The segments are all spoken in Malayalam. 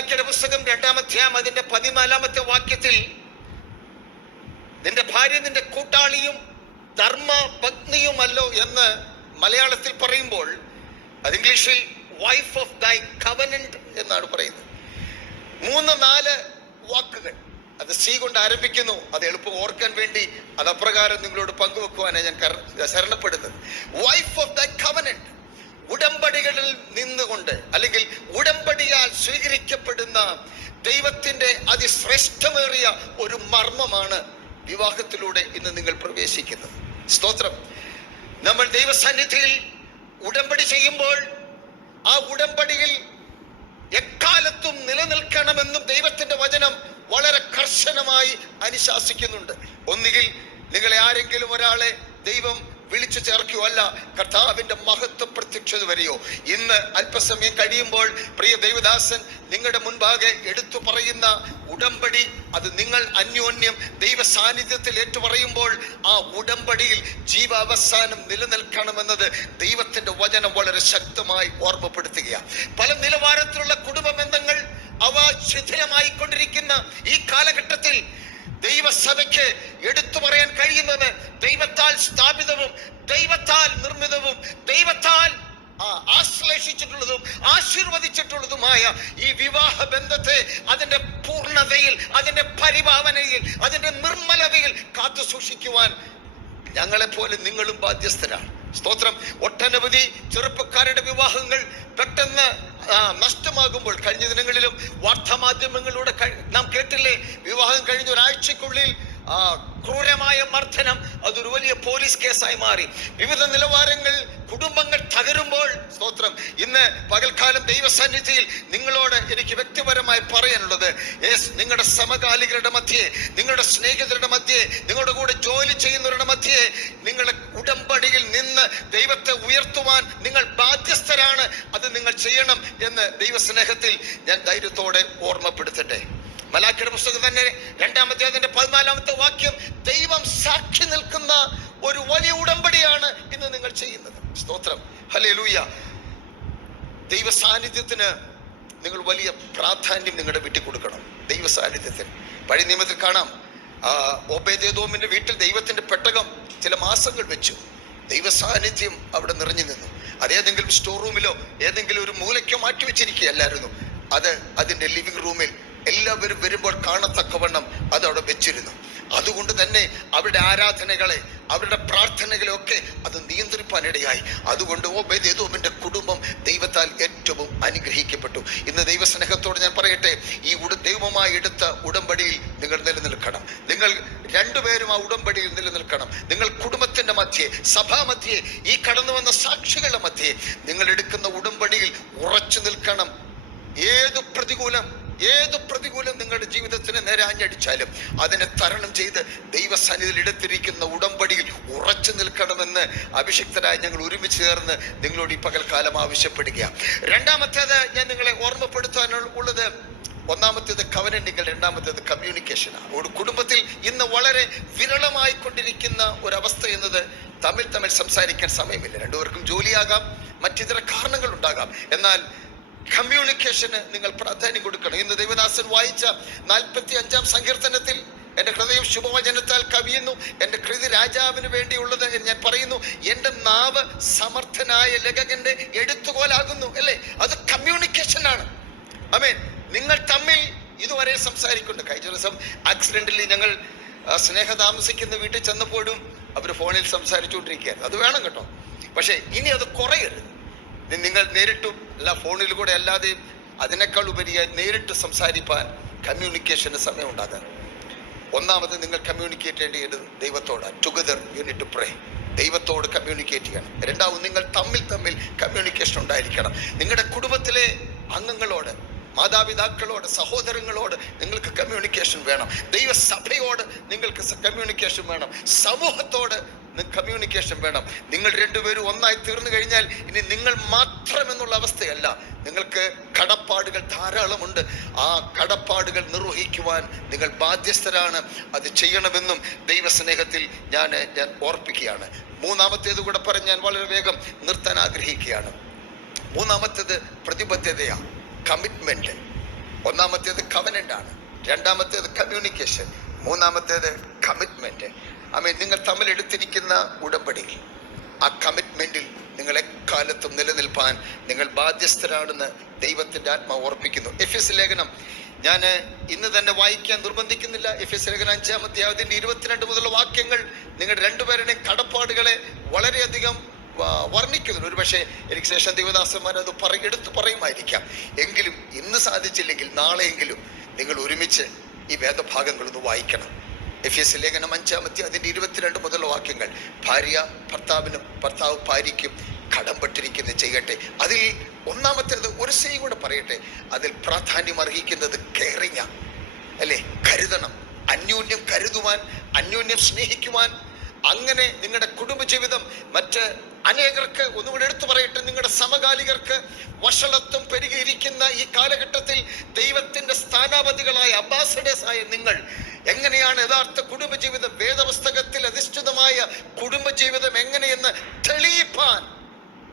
മലാക്കിയുടെ പുസ്തകം രണ്ടാം അധ്യായം അതിന്റെ പതിനാലാമത്തെ വാക്യത്തിൽ നിന്റെ ഭാര്യ നിന്റെ കൂട്ടാളിയും ധർമ്മ പത്നിയുമല്ലോ എന്ന് മലയാളത്തിൽ പറയുമ്പോൾ അത് ഇംഗ്ലീഷിൽ വൈഫ് ഓഫ് ദൈ കവനന്റ് എന്നാണ് പറയുന്നത്. മൂന്ന് നാല് വാക്കുകൾ. അത് സി കൊണ്ട് ആരംഭിക്കുന്നു. അത് എളുപ്പം ഓർക്കാൻ വേണ്ടി അത് അപ്രകാരം നിങ്ങളോട് പങ്കുവെക്കുവാനാണ് ഞാൻ ശരണപ്പെടുന്നത്. വൈഫ് ഓഫ് ദ കവനന്റ് അതിശ്രേഷ്ഠമേറിയ ഒരു മർമ്മമാണ് വിവാഹത്തിലൂടെ ഇന്ന് നിങ്ങൾ പ്രവേശിക്കുന്നത്. സ്തോത്രം. നമ്മൾ ദൈവസന്നിധിയിൽ ഉടമ്പടി ചെയ്യുമ്പോൾ ആ ഉടമ്പടിയിൽ എക്കാലത്തും നിലനിൽക്കണമെന്നും ദൈവത്തിന്റെ വചനം വളരെ കർശനമായി അനുശാസിക്കുന്നുണ്ട്. ഒന്നുകിൽ നിങ്ങളെ ആരെങ്കിലും ഒരാളെ ദൈവം വിളിച്ചു ചേർക്കുകയോ അല്ല കർത്താവിന്റെ മഹത്വ പ്രത്യക്ഷത വരെയോ. ഇന്ന് അല്പസമയം കഴിയുമ്പോൾ പ്രിയ ദേവദാസൻ നിങ്ങളുടെ മുൻപാകെ എടുത്തു പറയുന്ന ഉടമ്പടി അത് നിങ്ങൾ അന്യോന്യം ദൈവ സാന്നിധ്യത്തിൽ ഏറ്റുപറയുമ്പോൾ ആ ഉടമ്പടിയിൽ ജീവാവസാനം നിലനിൽക്കണമെന്നത് ദൈവത്തിന്റെ വചനം വളരെ ശക്തമായി ഓർമ്മപ്പെടുത്തുകയാണ്. പല നിലവാരത്തിലുള്ള കുടുംബ ബന്ധങ്ങൾ അവ ശിഥിലമായിക്കൊണ്ടിരിക്കുന്ന ഈ കാലഘട്ടത്തിൽ ദൈവസഭയ്ക്ക് എടുത്തു പറയാൻ ദൈവത്താൽ സ്ഥാപിതവും ദൈവത്താൽ നിർമ്മിതവും ദൈവത്താൽ ആശ്ലേഷിച്ചിട്ടുള്ളതും ആശീർവദിച്ചിട്ടുള്ളതുമായ ഈ വിവാഹ ബന്ധത്തെ അതിന്റെ പൂർണതയിൽ അതിന്റെ പരിഭാവനയിൽ അതിന്റെ നിർമ്മലതയിൽ കാത്തു സൂക്ഷിക്കുവാൻ ഞങ്ങളെ പോലെ നിങ്ങളും ബാധ്യസ്ഥരാണ്. സ്തോത്രം. ഒട്ടനവധി ചെറുപ്പക്കാരുടെ വിവാഹങ്ങൾ പെട്ടെന്ന് നഷ്ടമാകുമ്പോൾ കഴിഞ്ഞ ദിനങ്ങളിലും വാർത്താമാധ്യമങ്ങളിലൂടെ മാധ്യമങ്ങളിലൂടെ നാം കേട്ടില്ലേ? വിവാഹം കഴിഞ്ഞ ഒരാഴ്ചക്കുള്ളിൽ ആ, ക്രൂരമായ മർദ്ദനം അതൊരു വലിയ പോലീസ് കേസായി മാറി. വിവിധ നിലവാരങ്ങൾ കുടുംബങ്ങൾ തകരുമ്പോൾ സ്തോത്രം ഇന്ന് പകൽക്കാലം ദൈവസന്നിധിയിൽ നിങ്ങളോട് എനിക്ക് വ്യക്തിപരമായി പറയാനുള്ളത് നിങ്ങളുടെ സമകാലികരുടെ മധ്യേ നിങ്ങളുടെ സ്നേഹിതരുടെ മധ്യേ നിങ്ങളുടെ കൂടെ ജോലി ചെയ്യുന്നവരുടെ മധ്യേ നിങ്ങളുടെ ഉടമ്പടിയിൽ നിന്ന് ദൈവത്തെ ഉയർത്തുവാൻ നിങ്ങൾ ബാധ്യസ്ഥരാണ് അത് നിങ്ങൾ ചെയ്യണം എന്ന് ദൈവസ്നേഹത്തിൽ ഞാൻ ധൈര്യത്തോടെ ഓർമ്മപ്പെടുത്തട്ടെ. മലാഖിയുടെ പുസ്തകം തന്നെ രണ്ടാമത്തെ അതിന്റെ പതിനാലാമത്തെ വാക്യം ദൈവം സാക്ഷി നിൽക്കുന്ന ഒരു വലിയ ഉടമ്പടിയാണ് ഇന്ന് നിങ്ങൾ ചെയ്യുന്നത്. സ്തോത്രം. ഹലേ ലൂയ ദൈവ സാന്നിധ്യത്തിന് നിങ്ങൾ വലിയ പ്രാധാന്യം നിങ്ങളുടെ വീട്ടിൽ കൊടുക്കണം. ദൈവ സാന്നിധ്യത്തിന് പഴയ നിയമത്തിൽ കാണാം. ഓബേദോമിന്റെ വീട്ടിൽ ദൈവത്തിന്റെ പെട്ടകം ചില മാസങ്ങൾ വെച്ചു. ദൈവ സാന്നിധ്യം അവിടെ നിറഞ്ഞു നിന്നു. അതേതെങ്കിലും സ്റ്റോർ റൂമിലോ ഏതെങ്കിലും ഒരു മൂലയ്ക്കോ മാറ്റി വെച്ചിരിക്കുകയല്ലായിരുന്നു. അത് അതിന്റെ ലിവിംഗ് റൂമിൽ എല്ലാവരും വരുമ്പോൾ കാണത്തക്കവണ്ണം അത് അവിടെ വെച്ചിരുന്നു. അതുകൊണ്ട് തന്നെ അവരുടെ ആരാധനകളെ അവരുടെ പ്രാർത്ഥനകളെ ഒക്കെ അത് നിയന്ത്രിപ്പാനിടയായി. അതുകൊണ്ട് ഓബേദേദോമിന്റെ കുടുംബം ദൈവത്താൽ ഏറ്റവും അനുഗ്രഹിക്കപ്പെട്ടു. ഇന്ന് ദൈവസ്നേഹത്തോട് ഞാൻ പറയട്ടെ ഈ ഉട ദൈവമായി എടുത്ത ഉടമ്പടിയിൽ നിങ്ങൾ നിലനിൽക്കണം. നിങ്ങൾ രണ്ടുപേരും ആ ഉടമ്പടിയിൽ നിലനിൽക്കണം. നിങ്ങൾ കുടുംബത്തിന്റെ മധ്യേ സഭാമധ്യേ ഈ കടന്നു വന്ന സാക്ഷികളുടെ മധ്യേ നിങ്ങൾ എടുക്കുന്ന ഉടമ്പടിയിൽ ആഞ്ഞടിച്ചാലും അതിനെ തരണം ചെയ്ത് ദൈവസന്നിധിയിൽ എടുത്തിരിക്കുന്ന ഉടമ്പടിയിൽ ഉറച്ചു നിൽക്കണമെന്ന് അഭിഷിക്തരായി ഞങ്ങൾ ഒരുമിച്ച് ചേർന്ന് നിങ്ങളോട് ഈ പകൽക്കാലം ആവശ്യപ്പെടുകയാണ്. രണ്ടാമത്തേത് ഞാൻ നിങ്ങളെ ഓർമ്മപ്പെടുത്താനുള്ളത് ഒന്നാമത്തേത് കവനന്റുകൾ രണ്ടാമത്തേത് കമ്മ്യൂണിക്കേഷനാണ് ഒരു കുടുംബത്തിൽ ഇന്ന് വളരെ വിരളമായി കൊണ്ടിരിക്കുന്ന ഒരവസ്ഥ എന്നത് തമ്മിൽ തമ്മിൽ സംസാരിക്കാൻ സമയമില്ല. രണ്ടുപേർക്കും ജോലിയാകാം മറ്റിതര കാരണങ്ങൾ ഉണ്ടാകാം. എന്നാൽ കമ്മ്യൂണിക്കേഷന് നിങ്ങൾ പ്രാധാന്യം കൊടുക്കണം. ഇന്ന് ദേവദാസൻ വായിച്ച നാൽപ്പത്തി അഞ്ചാം സങ്കീർത്തനത്തിൽ എന്റെ ഹൃദയം ശുഭവചനത്താൽ കവിയുന്നു എന്റെ കൃതി രാജാവിന് വേണ്ടിയുള്ളത് എന്ന് ഞാൻ പറയുന്നു. എന്റെ നാവ് സമർത്ഥനായ ലേഖകന്റെ എടുത്തുകോലാകുന്നു അല്ലേ? അത് കമ്മ്യൂണിക്കേഷൻ ആണ്. അമേൻ നിങ്ങൾ തമ്മിൽ ഇതുവരെ സംസാരിക്കുന്നുണ്ട്. കഴിഞ്ഞ ദിവസം ആക്സിഡന്റലി ഞങ്ങൾ സ്നേഹ താമസിക്കുന്ന വീട്ടിൽ ചെന്നപ്പോഴും അവർ ഫോണിൽ സംസാരിച്ചുകൊണ്ടിരിക്കുകയായിരുന്നു. അത് വേണം കേട്ടോ. പക്ഷേ ഇനി അത് കുറയരുത്. നിങ്ങൾ നേരിട്ടും അല്ല ഫോണിൽ കൂടെ അല്ലാതെയും അതിനേക്കാൾ ഉപരിയായി നേരിട്ട് സംസാരിപ്പാൻ കമ്മ്യൂണിക്കേഷന് സമയം ഉണ്ടാകാൻ. ഒന്നാമത് നിങ്ങൾ കമ്മ്യൂണിക്കേറ്റ് ചെയ്യേണ്ടത് ദൈവത്തോട് ടുഗദർ യൂണിറ്റ് പ്രേ ദൈവത്തോട് കമ്മ്യൂണിക്കേറ്റ് ചെയ്യണം. രണ്ടാമത് നിങ്ങൾ തമ്മിൽ തമ്മിൽ കമ്മ്യൂണിക്കേഷൻ ഉണ്ടായിരിക്കണം. നിങ്ങളുടെ കുടുംബത്തിലെ അംഗങ്ങളോട് മാതാപിതാക്കളോട് സഹോദരങ്ങളോട് നിങ്ങൾക്ക് കമ്മ്യൂണിക്കേഷൻ വേണം. ദൈവസഭയോട് നിങ്ങൾക്ക് കമ്മ്യൂണിക്കേഷൻ വേണം. സമൂഹത്തോട് കമ്മ്യൂണിക്കേഷൻ വേണം. നിങ്ങൾ രണ്ടുപേരും ഒന്നായി തീർന്നു കഴിഞ്ഞാൽ ഇനി നിങ്ങൾ മാത്രം എന്നുള്ള അവസ്ഥയല്ല. നിങ്ങൾക്ക് കടപ്പാടുകൾ ധാരാളമുണ്ട്. ആ കടപ്പാടുകൾ നിർവഹിക്കുവാൻ നിങ്ങൾ ബാധ്യസ്ഥരാണ്. അത് ചെയ്യണമെന്നും ദൈവസ്നേഹത്തിൽ ഞാൻ ഞാൻ ഓർപ്പിക്കുകയാണ്. മൂന്നാമത്തേത് കൂടെ പറഞ്ഞ് ഞാൻ വളരെ വേഗം നിർത്താൻ ആഗ്രഹിക്കുകയാണ്. മൂന്നാമത്തേത് പ്രതിബദ്ധതയാണ് കമ്മിറ്റ്മെന്റ് ഒന്നാമത്തേത് കവനന്റ് ആണ്. രണ്ടാമത്തേത് കമ്മ്യൂണിക്കേഷൻ മൂന്നാമത്തേത് കമ്മിറ്റ്മെന്റ് അമീൻ നിങ്ങൾ തമ്മിൽ എടുത്തിരിക്കുന്ന ഉടമ്പടി ആ കമ്മിറ്റ്മെന്റിൽ നിങ്ങൾ എക്കാലത്തും നിലനിൽപ്പാൻ നിങ്ങൾ ബാധ്യസ്ഥരാണെന്ന് ദൈവത്തിന്റെ ആത്മാവ് ഓർപ്പിക്കുന്നു എഫ് എസ് ലേഖനം. ഞാൻ ഇന്ന് തന്നെ വായിക്കാൻ നിർബന്ധിക്കുന്നില്ല. എഫ് എസ് ലേഖനം അഞ്ചാമത്തെ അധ്യായത്തിന്റെ ഇരുപത്തിരണ്ട് മുതലുള്ള വാക്യങ്ങൾ നിങ്ങളുടെ രണ്ടുപേരുടെയും കടപ്പാടുകളെ വളരെയധികം വർണിക്കുന്നു ഒരു പക്ഷേ എനിക്ക് ശേഷം ദേവദാസന്മാർ അത് പറ പറയുമായിരിക്കാം. എങ്കിലും ഇന്ന് സാധിച്ചില്ലെങ്കിൽ നാളെയെങ്കിലും നിങ്ങൾ ഒരുമിച്ച് ഈ വേദഭാഗങ്ങളൊന്ന് വായിക്കണം. എഫ് എസ് ലേഖനം അഞ്ചാമത്തെ അതിന്റെ ഇരുപത്തിരണ്ട് മുതൽ വാക്യങ്ങൾ. ഭാര്യ ഭർത്താവിനും ഭർത്താവ് ഭാര്യയ്ക്കും കടംപെട്ടിരിക്കുന്നത് ചെയ്യട്ടെ. അതിൽ ഒന്നാമത്തേത് ഒരു സെയും കൂടെ പറയട്ടെ. അതിൽ പ്രാധാന്യം അർഹിക്കുന്നത് കെയറിങ്ങ അല്ലേ? കരുതണം. അന്യോന്യം കരുതുവാൻ അന്യോന്യം സ്നേഹിക്കുവാൻ. അങ്ങനെ നിങ്ങളുടെ കുടുംബജീവിതം മറ്റ് അനേകർക്ക് ഒന്നുകൂടെ എടുത്തു പറയട്ടെ നിങ്ങളുടെ സമകാലികർക്ക് വഷളത്വം പെരുകിയിരിക്കുന്ന ഈ കാലഘട്ടത്തിൽ ദൈവത്തിന്റെ സ്ഥാനാപതികളായ അംബാസഡേഴ്സ് ആയ നിങ്ങൾ എങ്ങനെയാണ് യഥാർത്ഥ കുടുംബജീവിതം വേദപുസ്തകത്തിൽ അധിഷ്ഠിതമായ കുടുംബജീവിതം എങ്ങനെയെന്ന് തെളിയിപ്പാൻ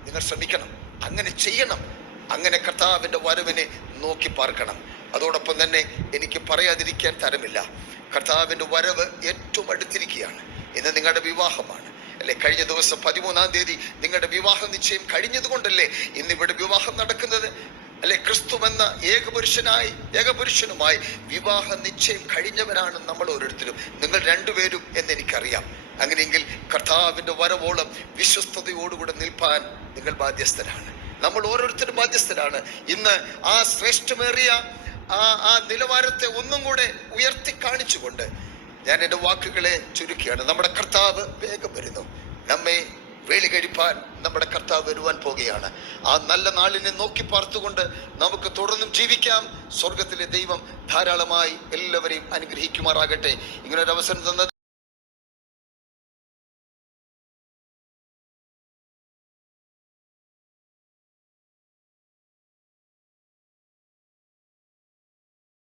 നിങ്ങൾ ശ്രമിക്കണം. അങ്ങനെ ചെയ്യണം. അങ്ങനെ കർത്താവിന്റെ വരവിനെ നോക്കി പാർക്കണം. അതോടൊപ്പം തന്നെ എനിക്ക് പറയാതിരിക്കാൻ തരമില്ല. കർത്താവിന്റെ വരവ് ഏറ്റവും അടുത്തിരിക്കുകയാണ്. ഇന്ന് നിങ്ങളുടെ വിവാഹമാണ്. അല്ലെ? കഴിഞ്ഞ ദിവസം പതിമൂന്നാം തീയതി നിങ്ങളുടെ വിവാഹ നിശ്ചയം കഴിഞ്ഞതുകൊണ്ടല്ലേ ഇന്ന് ഇവിടെ വിവാഹം നടക്കുന്നത്? അല്ലെ? ക്രിസ്തുവെന്ന ഏകപുരുഷനായി ഏകപുരുഷനുമായി വിവാഹ നിശ്ചയം കഴിഞ്ഞവരാണ് നമ്മൾ ഓരോരുത്തരും. നിങ്ങൾ രണ്ടുപേരും എന്ന് എനിക്കറിയാം. അങ്ങനെയെങ്കിൽ കർത്താവിന്റെ വരവോളം വിശ്വസ്തയോടുകൂടെ നിൽപ്പാൻ നിങ്ങൾ ബാധ്യസ്ഥരാണ്. നമ്മൾ ഓരോരുത്തരും ബാധ്യസ്ഥരാണ്. ഇന്ന് ആ ശ്രേഷ്ഠമേറിയ ആ ആ നിലവാരത്തെ ഒന്നും കൂടെ ഉയർത്തി കാണിച്ചുകൊണ്ട് ഞാൻ എന്റെ വാക്കുകളെ ചുരുക്കിയാണ്. നമ്മുടെ കർത്താവ് വേഗം വരുന്നു. നമ്മെ വേലി കഴിപ്പാൻ നമ്മുടെ കർത്താവ് വരുവാൻ പോകുകയാണ്. ആ നല്ല നാളിനെ നോക്കി പാർത്തുകൊണ്ട് നമുക്ക് തുടർന്നും ജീവിക്കാം. സ്വർഗത്തിലെ ദൈവം ധാരാളമായി എല്ലാവരെയും അനുഗ്രഹിക്കുമാറാകട്ടെ. ഇങ്ങനൊരു അവസരം തന്നത്